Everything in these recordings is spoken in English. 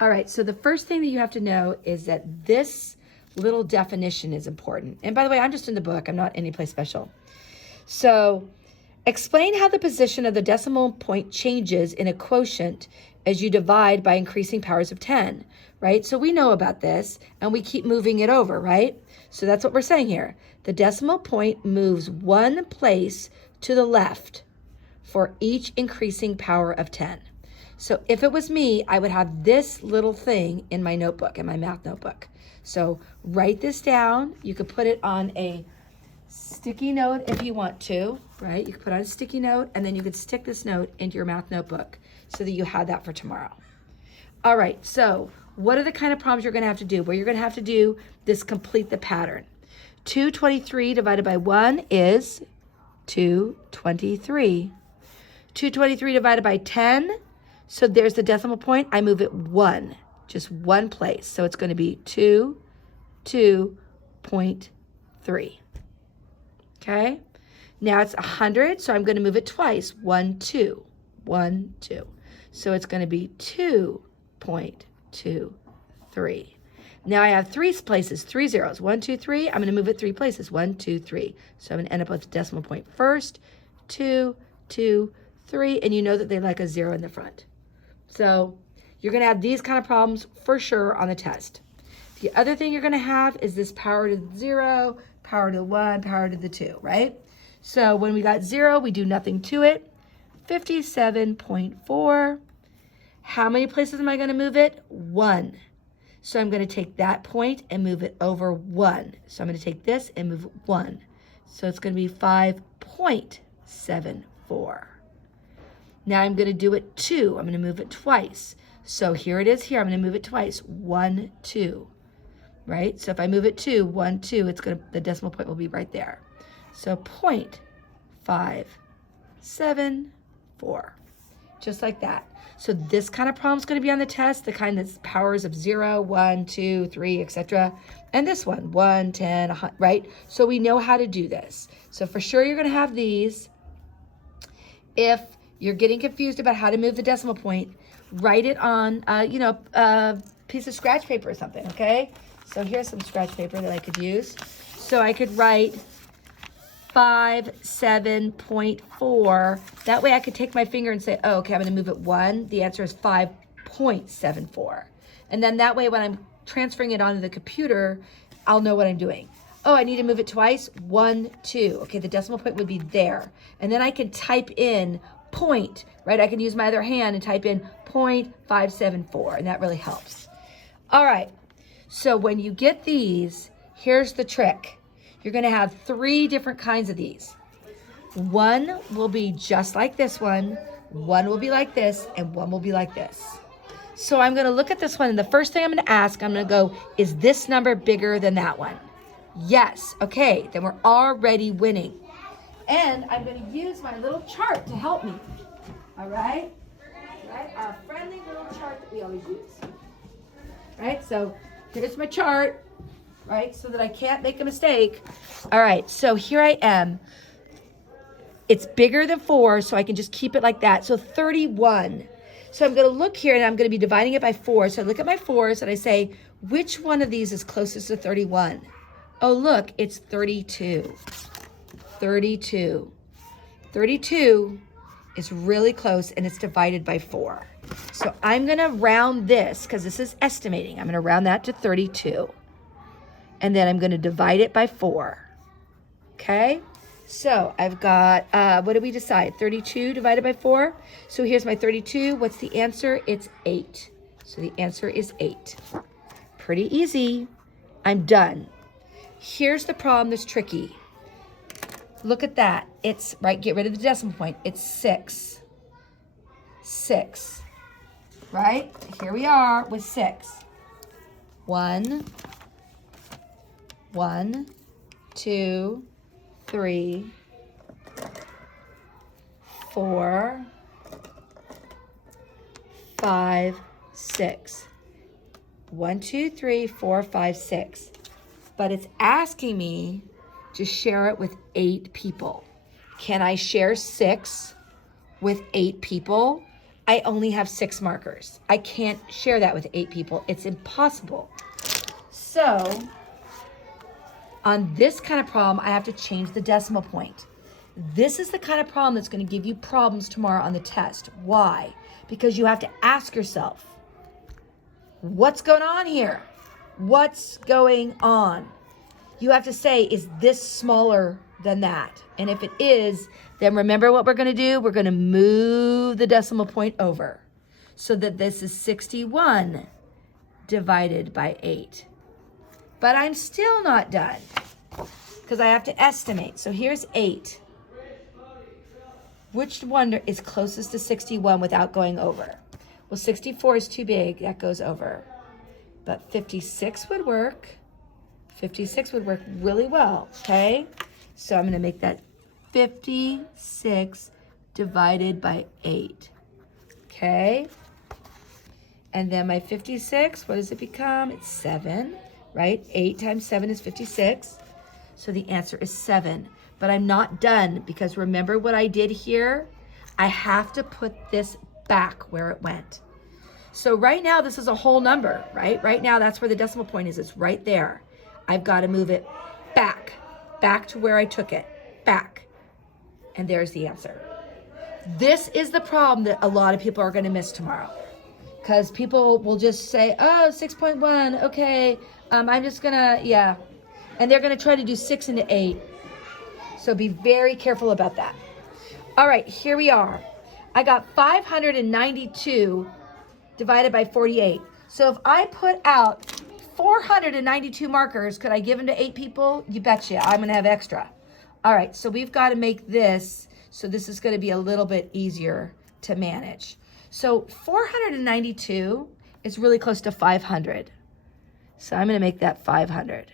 All right, so the first thing that you have to know is that this little definition is important. And by the way, I'm just in the book. I'm not anyplace special. So explain how the position of the decimal point changes in a quotient as you divide by increasing powers of 10, right? So we know about this, and we keep moving it over, right? So that's what we're saying here. The decimal point moves one place to the left for each increasing power of 10. So if it was me, I would have this little thing in my notebook, in my math notebook. So write this down. You could put it on a sticky note if you want to, right? You could put on a sticky note, and then you could stick this note into your math notebook so that you have that for tomorrow. All right, so what are the kind of problems you're going to have to do? Well, you're going to have to do this complete the pattern. 223 divided by 1 is 223. 223 divided by 10, so there's the decimal point. I move it 1, just one place. So it's going to be 2.3. Okay? Now it's 100, so I'm going to move it twice. 1, 2. 1, 2. So it's going to be 2.23. Now I have 3 places, 3 zeros. 1, 2, 3. I'm going to move it 3 places. 1, 2, 3. So I'm going to end up with the decimal point first. 2, 2, 3. And you know that they like a 0 in the front. So you're going to have these kind of problems for sure on the test. The other thing you're going to have is this power to the 0, power to the 1, power to the 2, right? So when we got 0, we do nothing to it. 57.4. How many places am I going to move it? 1. So I'm going to take that point and move it over 1. So I'm going to take this and move 1. So it's going to be 5.74. Now I'm going to do it 2. I'm going to move it twice. So here it is here. I'm going to move it twice. 1, 2. Right? So if I move it 2, 1, 2, the decimal point will be right there. So 0.574. Just like that. So this kind of problem is going to be on the test, the kind that's powers of 0, 1, 2, 3, etc. And this one, 1, 10, 100, right? So we know how to do this. So for sure you're going to have these. If you're getting confused about how to move the decimal point, write it on, a piece of scratch paper or something, okay? So here's some scratch paper that I could use. So I could write 57.4. That way I could take my finger and say, oh, okay, I'm going to move it 1. The answer is 5.74. And then that way when I'm transferring it onto the computer, I'll know what I'm doing. Oh, I need to move it twice. 1, 2. Okay, the decimal point would be there. And then I can type in point, right? I can use my other hand and type in 0.574, and that really helps. All right, so when you get these, here's the trick. You're going to have 3 different kinds of these. One will be just like this one will be like this, and one will be like this. So I'm going to look at this one, and the first thing I'm going to ask, I'm going to go, is this number bigger than that one? Yes. Okay, then we're already winning. And I'm going to use my little chart to help me. All right? Right? Our friendly little chart that we always use. Right? So here's my chart, right? So that I can't make a mistake. All right, so here I am. It's bigger than 4, so I can just keep it like that. So 31. So I'm going to look here, and I'm going to be dividing it by 4. So I look at my 4s, and I say, which one of these is closest to 31? Oh, look, it's 32. 32. 32 is really close, and it's divided by 4. So I'm going to round this, because this is estimating. I'm going to round that to 32. And then I'm going to divide it by 4. Okay? So I've got, what did we decide? 32 divided by 4. So here's my 32. What's the answer? It's 8. So the answer is 8. Pretty easy. I'm done. Here's the problem that's tricky. Look at that. It's, right, get rid of the decimal point. It's 6. 6. Right? Here we are with 6. 1, 2, 3, 4, 5, 6. 1, 2, 3, 4, 5, 6. But it's asking me to share it with 8 people. Can I share 6 with 8 people? I only have 6 markers. I can't share that with 8 people. It's impossible. So on this kind of problem, I have to change the decimal point. This is the kind of problem that's going to give you problems tomorrow on the test. Why? Because you have to ask yourself, what's going on here? What's going on? You have to say, is this smaller than that? And if it is, then remember what we're going to do? We're going to move the decimal point over so that this is 61 divided by 8. But I'm still not done because I have to estimate. So here's 8. Which one is closest to 61 without going over? Well, 64 is too big. That goes over. But 56 would work. 56 would work really well, okay? So I'm going to make that 56 divided by 8, okay? And then my 56, what does it become? It's 7, right? 8 times 7 is 56. So the answer is 7. But I'm not done because remember what I did here? I have to put this back where it went. So right now, this is a whole number, right? Right now, that's where the decimal point is. It's right there. I've got to move it back to where I took it, back. And there's the answer. This is the problem that a lot of people are going to miss tomorrow. Because people will just say, oh, 6.1, okay, I'm just going to, yeah. And they're going to try to do 6 into 8. So be very careful about that. All right, here we are. I got 592 divided by 48. So if I put out 492 markers, could I give them to 8 people? You betcha, I'm gonna have extra. All right, so we've got to make this, so this is gonna be a little bit easier to manage. So 492 is really close to 500. So I'm gonna make that 500.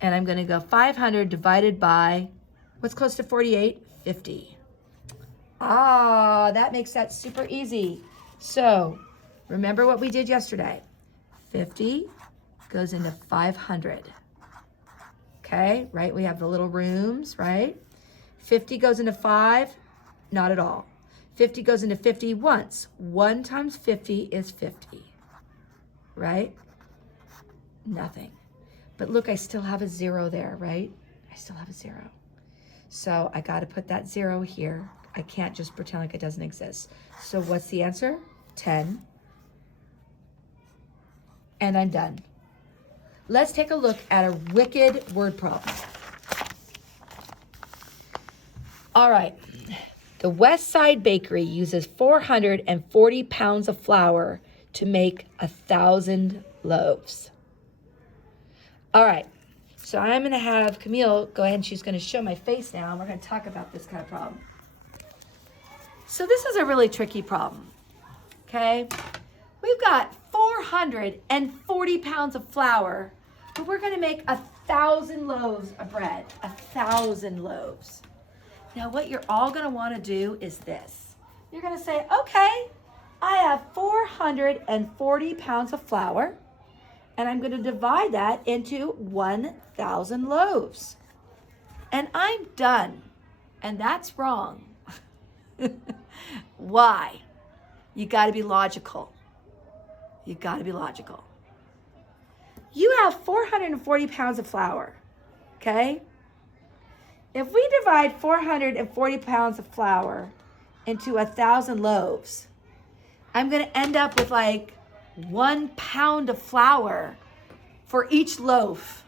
And I'm gonna go 500 divided by, what's close to 48? 50. Ah, that makes that super easy. So remember what we did yesterday. 50 goes into 500. Okay, right? We have the little rooms, right? 50 goes into 5, not at all. 50 goes into 50 once. 1 times 50 is 50, right? Nothing. But look, I still have a 0 there, right? I still have a 0. So I got to put that 0 here. I can't just pretend like it doesn't exist. So what's the answer? 10. And I'm done. Let's take a look at a wicked word problem. All right. The West Side Bakery uses 440 pounds of flour to make 1,000 loaves. All right. So I'm going to have Camille go ahead and she's going to show my face now. And we're going to talk about this kind of problem. So this is a really tricky problem. Okay. We've got 440 pounds of flour, but we're going to make 1,000 loaves of bread. 1,000 loaves. Now, what you're all going to want to do is this. You're going to say, okay, I have 440 pounds of flour, and I'm going to divide that into 1,000 loaves. And I'm done. And that's wrong. Why? You got to be logical. You got to be logical. You have 440 pounds of flour, okay? If we divide 440 pounds of flour into 1,000 loaves, I'm going to end up with like 1 pound of flour for each loaf.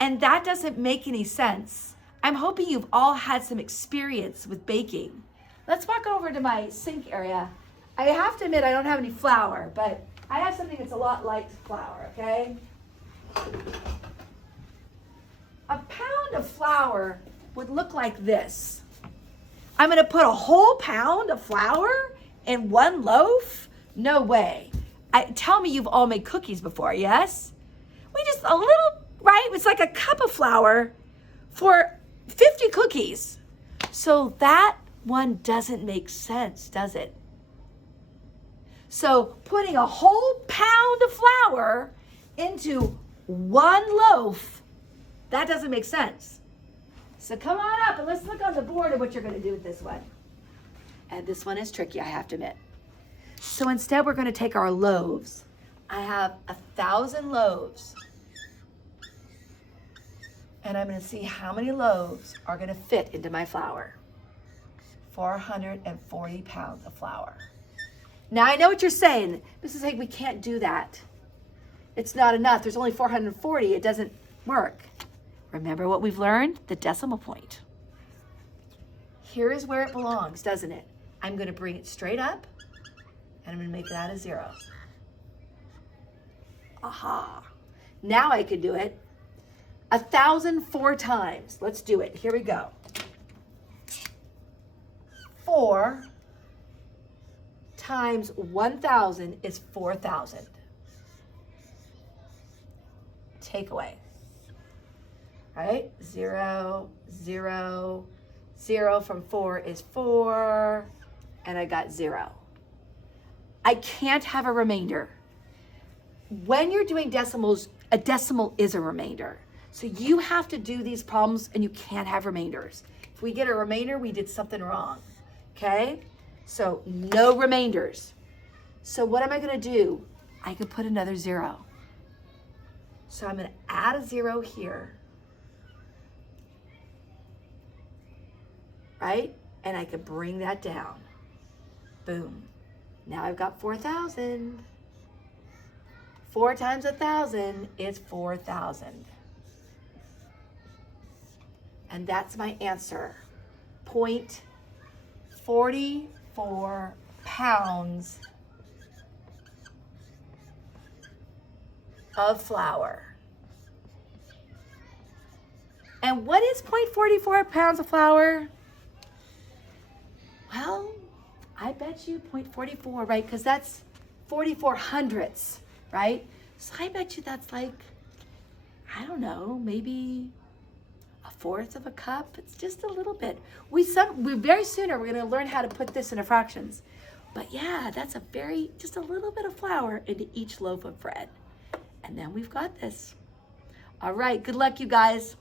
And that doesn't make any sense. I'm hoping you've all had some experience with baking. Let's walk over to my sink area. I have to admit I don't have any flour, but I have something that's a lot like flour, okay? A pound of flour would look like this. I'm going to put a whole pound of flour in 1 loaf? No way. Tell me you've all made cookies before, yes? We just, a little, right? It's like a cup of flour for 50 cookies. So that one doesn't make sense, does it? So putting a whole pound of flour into 1 loaf, that doesn't make sense. So come on up and let's look on the board at what you're going to do with this one. And this one is tricky, I have to admit. So instead we're gonna take our loaves. I have 1,000 loaves. And I'm gonna see how many loaves are gonna fit into my flour. 440 pounds of flour. Now I know what you're saying. Mrs. Haig, we can't do that. It's not enough. There's only 440. It doesn't work. Remember what we've learned? The decimal point. Here is where it belongs, doesn't it? I'm going to bring it straight up, and I'm going to make that a 0. Aha. Now I can do it 1,004 times. Let's do it. Here we go. 4 times 1,000 is 4,000. Take away. Right? 0, 0, 0 from 4 is 4, and I got 0. I can't have a remainder. When you're doing decimals, a decimal is a remainder. So you have to do these problems and you can't have remainders. If we get a remainder, we did something wrong. Okay? So no remainders. So what am I going to do? I can put another 0. So I'm going to add a 0 here. Right? And I can bring that down. Boom. Now I've got 4,000. 4 times 1,000 is 4,000. And that's my answer. 0.44 pounds of flour. And what is 0.44 pounds of flour? Well, I bet you 0.44, right? Because that's 44 hundredths, right? So I bet you that's like, I don't know, maybe 1/4 of a cup. It's just a little bit. We very soon are going to learn how to put this into fractions. But yeah, that's just a little bit of flour into each loaf of bread. And then we've got this. All right, good luck, you guys.